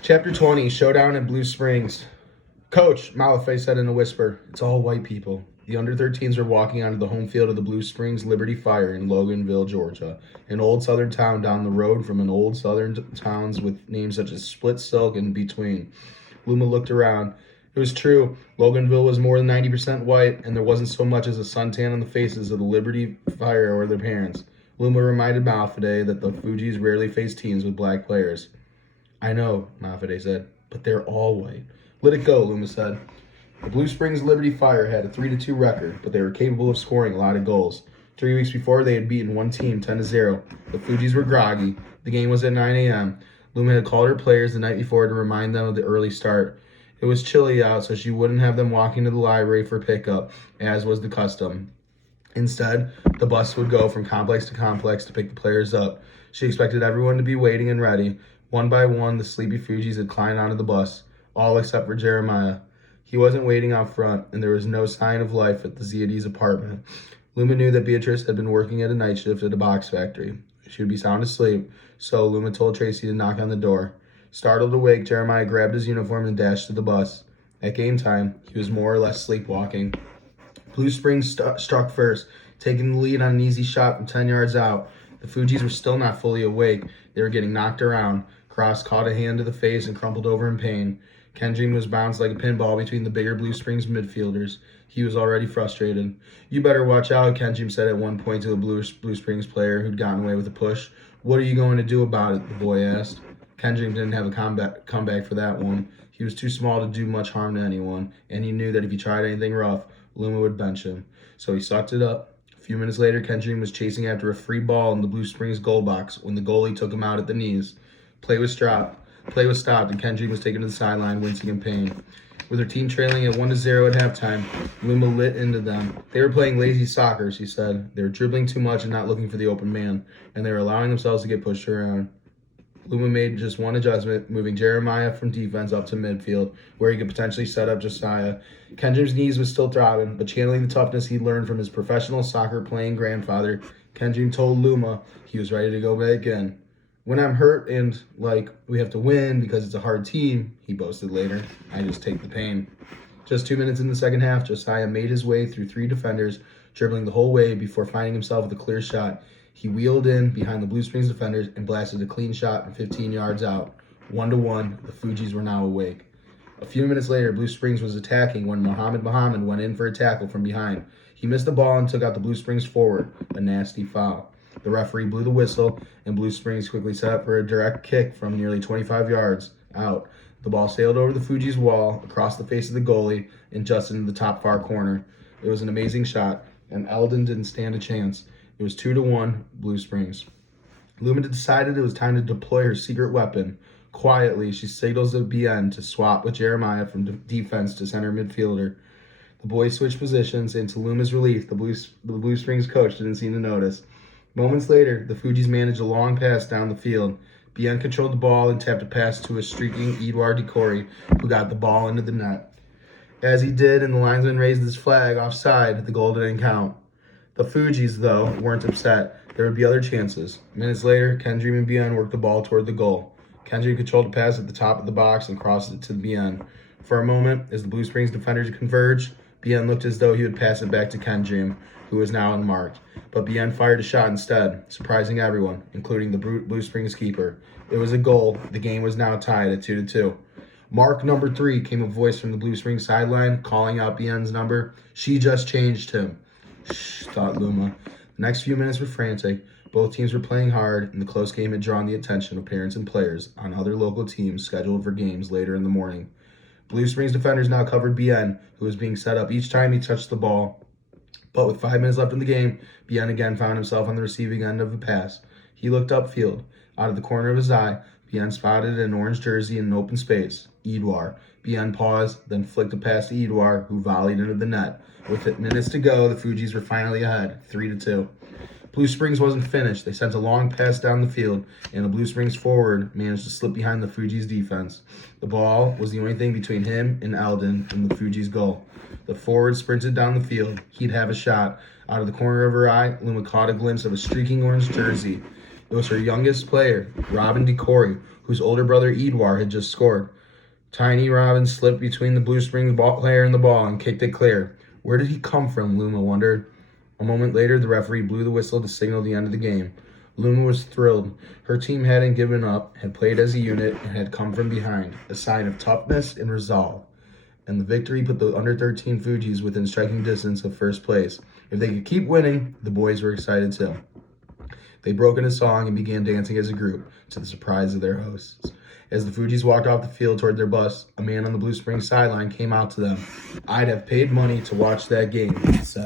Chapter 20, Showdown at Blue Springs. Coach, Malafay said in a whisper, it's all white people. The under-13s were walking onto the home field of the Blue Springs Liberty Fire in Loganville, Georgia, an old southern town down the road from an old southern towns with names such as Split Silk and Between. Luma looked around. It was true. Loganville was more than 90% white, and there wasn't so much as a suntan on the faces of the Liberty Fire or their parents. Luma reminded Malafay that the Fugees rarely faced teams with black players. I know, Malafay said, but they're all white. Let it go, Luma said. The Blue Springs Liberty Fire had a 3-2 record, but they were capable of scoring a lot of goals. 3 weeks before, they had beaten one team 10-0. The Fugees were groggy. The game was at 9 a.m. Luma had called her players the night before to remind them of the early start. It was chilly out, so she wouldn't have them walking to the library for pickup, as was the custom. Instead, the bus would go from complex to complex to pick the players up. She expected everyone to be waiting and ready. One by one, the sleepy Fugees had climbed onto the bus, all except for Jeremiah. He wasn't waiting out front, and there was no sign of life at the Ziades' apartment. Luma knew that Beatrice had been working at a night shift at a box factory. She would be sound asleep, so Luma told Tracy to knock on the door. Startled awake, Jeremiah grabbed his uniform and dashed to the bus. At game time, he was more or less sleepwalking. Blue Springs struck first, taking the lead on an easy shot from 10 yards out. The Fugees were still not fully awake. They were getting knocked around. Cross caught a hand to the face and crumpled over in pain. Kendrick was bounced like a pinball between the bigger Blue Springs midfielders. He was already frustrated. You better watch out, Kendrick said at one point to a Blue Springs player who'd gotten away with a push. What are you going to do about it? The boy asked. Kendrick didn't have a comeback for that one. He was too small to do much harm to anyone, and he knew that if he tried anything rough, Luma would bench him. So he sucked it up. A few minutes later, Kendrick was chasing after a free ball in the Blue Springs goal box when the goalie took him out at the knees. Play was stopped, and Kendrick was taken to the sideline, wincing in pain. With her team trailing at 1-0 at halftime, Luma lit into them. They were playing lazy soccer, she said. They were dribbling too much and not looking for the open man, and they were allowing themselves to get pushed around. Luma made just one adjustment, moving Jeremiah from defense up to midfield, where he could potentially set up Josiah. Kendrick's knees was still throbbing, but channeling the toughness he'd learned from his professional soccer-playing grandfather, Kendrick told Luma he was ready to go back in. When I'm hurt and, we have to win because it's a hard team, he boasted later, I just take the pain. Just 2 minutes in the second half, Josiah made his way through 3 defenders, dribbling the whole way before finding himself with a clear shot. He wheeled in behind the Blue Springs defenders and blasted a clean shot from 15 yards out. 1-1, the Fugees were now awake. A few minutes later, Blue Springs was attacking when Muhammad went in for a tackle from behind. He missed the ball and took out the Blue Springs forward, a nasty foul. The referee blew the whistle, and Blue Springs quickly set up for a direct kick from nearly 25 yards out. The ball sailed over the Fugees' wall, across the face of the goalie, and just into the top far corner. It was an amazing shot, and Eldon didn't stand a chance. It was 2-1, Blue Springs. Luma decided it was time to deploy her secret weapon. Quietly, she signals to BN to swap with Jeremiah from defense to center midfielder. The boys switched positions, and to Luma's relief, the Blue Springs coach didn't seem to notice. Moments later, the Fugees managed a long pass down the field. BN controlled the ball and tapped a pass to a streaking Edouard Decory, who got the ball into the net. As he did, and the linesman raised his flag offside, the goal didn't count. The Fugees, though, weren't upset. There would be other chances. Minutes later, Kendrick and BN worked the ball toward the goal. Kendrick controlled the pass at the top of the box and crossed it to BN. For a moment, as the Blue Springs defenders converged, BN looked as though he would pass it back to Kendrick, who was now unmarked. But BN fired a shot instead, surprising everyone, including the Blue Springs keeper. It was a goal. The game was now tied at 2-2. Mark number 3, came a voice from the Blue Springs sideline, calling out BN's number. She just changed him. Shh, thought Luma. The next few minutes were frantic. Both teams were playing hard, and the close game had drawn the attention of parents and players on other local teams scheduled for games later in the morning. Blue Springs defenders now covered BN, who was being set up each time he touched the ball. But with 5 minutes left in the game, BN again found himself on the receiving end of a pass. He looked upfield. Out of the corner of his eye, BN spotted an orange jersey in an open space. Edouard. BN paused, then flicked a pass to Edouard, who volleyed into the net. With minutes to go, the Fugees were finally ahead, 3-2. Blue Springs wasn't finished. They sent a long pass down the field, and the Blue Springs forward managed to slip behind the Fugees' defense. The ball was the only thing between him and Eldon and the Fugees' goal. The forward sprinted down the field. He'd have a shot. Out of the corner of her eye, Luma caught a glimpse of a streaking orange jersey. It was her youngest player, Robin DeCory, whose older brother Edouard had just scored. Tiny Robin slipped between the Blue Springs player and the ball and kicked it clear. Where did he come from, Luma wondered. A moment later, the referee blew the whistle to signal the end of the game. Luma was thrilled. Her team hadn't given up, had played as a unit, and had come from behind, a sign of toughness and resolve. And the victory put the under-13 Fugees within striking distance of first place. If they could keep winning, the boys were excited too. They broke into song and began dancing as a group, to the surprise of their hosts. As the Fugees walked off the field toward their bus, a man on the Blue Springs sideline came out to them. "I'd have paid money to watch that game," he said.